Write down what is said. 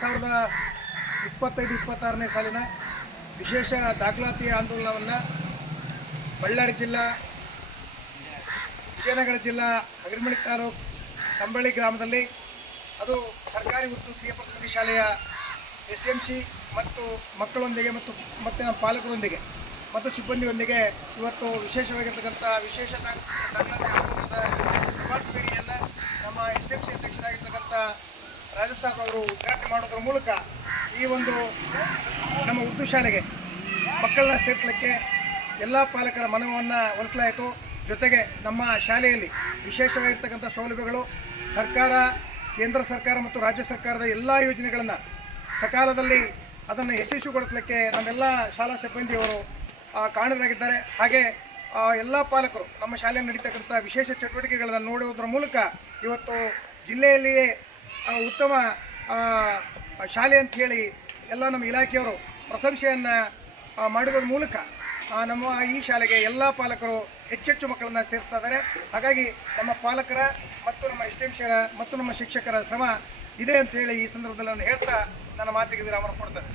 2025-26ನೇ ಸಾಲಿನ ವಿಶೇಷ ದಾಖಲಾತಿ ಆಂದೋಲನವನ್ನು ಬಳ್ಳಾರಿ ಜಿಲ್ಲಾ, ವಿಜಯನಗರ ಜಿಲ್ಲಾ, ಹಗರಿಮಣಿ ತಾಲೂಕು ಕಂಬಳಿ ಗ್ರಾಮದಲ್ಲಿ ಅದು ಸರ್ಕಾರಿ ಉರ್ದು ಕಿರಿಯ ಪ್ರಾಥಮಿಕ ಶಾಲೆಯ SMC ಮತ್ತು ಮಕ್ಕಳೊಂದಿಗೆ ಮತ್ತು ಪಾಲಕರೊಂದಿಗೆ ಮತ್ತು ಸಿಬ್ಬಂದಿಯೊಂದಿಗೆ ಇವತ್ತು ವಿಶೇಷವಾಗಿರ್ತಕ್ಕಂಥ ವಿಶೇಷ ದಾಖಲಾತಿ ಆಂದೋಲನದ ರಿವಾರ್ಡ್ ಫೇರಿಯನ್ನು ನಮ್ಮ SMC ಅಧ್ಯಕ್ಷರಾಗಿರ್ತಕ್ಕಂಥ ರಾಜಸಾಬ್ ಅವರು ಉದ್ಘಾಟನೆ ಮಾಡೋದ್ರ ಮೂಲಕ ಈ ಒಂದು ನಮ್ಮ ಉರ್ದು ಶಾಲೆಗೆ ಮಕ್ಕಳನ್ನ ಸೇರಿಸಲಿಕ್ಕೆ ಎಲ್ಲ ಪಾಲಕರ ಮನವಿಯನ್ನು ಒಲಿಸಲಾಯಿತು. ಜೊತೆಗೆ ನಮ್ಮ ಶಾಲೆಯಲ್ಲಿ ವಿಶೇಷವಾಗಿರ್ತಕ್ಕಂಥ ಸೌಲಭ್ಯಗಳು ಸರ್ಕಾರ, ಕೇಂದ್ರ ಸರ್ಕಾರ ಮತ್ತು ರಾಜ್ಯ ಸರ್ಕಾರದ ಎಲ್ಲ ಯೋಜನೆಗಳನ್ನು ಸಕಾಲದಲ್ಲಿ ಅದನ್ನು ಯಶಸ್ವಿಗೊಳಿಸಲಿಕ್ಕೆ ನಮ್ಮೆಲ್ಲ ಶಾಲಾ ಸಿಬ್ಬಂದಿಯವರು ಕಾರಣರಾಗಿದ್ದಾರೆ. ಹಾಗೆ ಎಲ್ಲ ಪಾಲಕರು ನಮ್ಮ ಶಾಲೆಯಲ್ಲಿ ನಡೀತಕ್ಕಂಥ ವಿಶೇಷ ಚಟುವಟಿಕೆಗಳನ್ನು ನೋಡುವುದರ ಮೂಲಕ ಇವತ್ತು ಜಿಲ್ಲೆಯಲ್ಲಿಯೇ ಉತ್ತಮ ಶಾಲೆ ಅಂತ ಹೇಳಿ ಎಲ್ಲ ನಮ್ಮ ಇಲಾಖೆಯವರು ಪ್ರಶಂಸೆಯನ್ನು ಮಾಡುವುದರ ಮೂಲಕ ನಮ್ಮ ಈ ಶಾಲೆಗೆ ಎಲ್ಲ ಪಾಲಕರು ಹೆಚ್ಚೆಚ್ಚು ಮಕ್ಕಳನ್ನು ಸೇರಿಸ್ತಾ ಇದ್ದಾರೆ. ಹಾಗಾಗಿ ನಮ್ಮ ಪಾಲಕರ ಮತ್ತು ನಮ್ಮ SMCರ ಮತ್ತು ನಮ್ಮ ಶಿಕ್ಷಕರ ಶ್ರಮ ಇದೆ ಅಂತ ಹೇಳಿ ಈ ಸಂದರ್ಭದಲ್ಲಿ ನಾನು ಹೇಳ್ತಾ ನನ್ನ ಮಾತಿಗೆ ವಿರಾಮ ಕೊಡ್ತೇನೆ.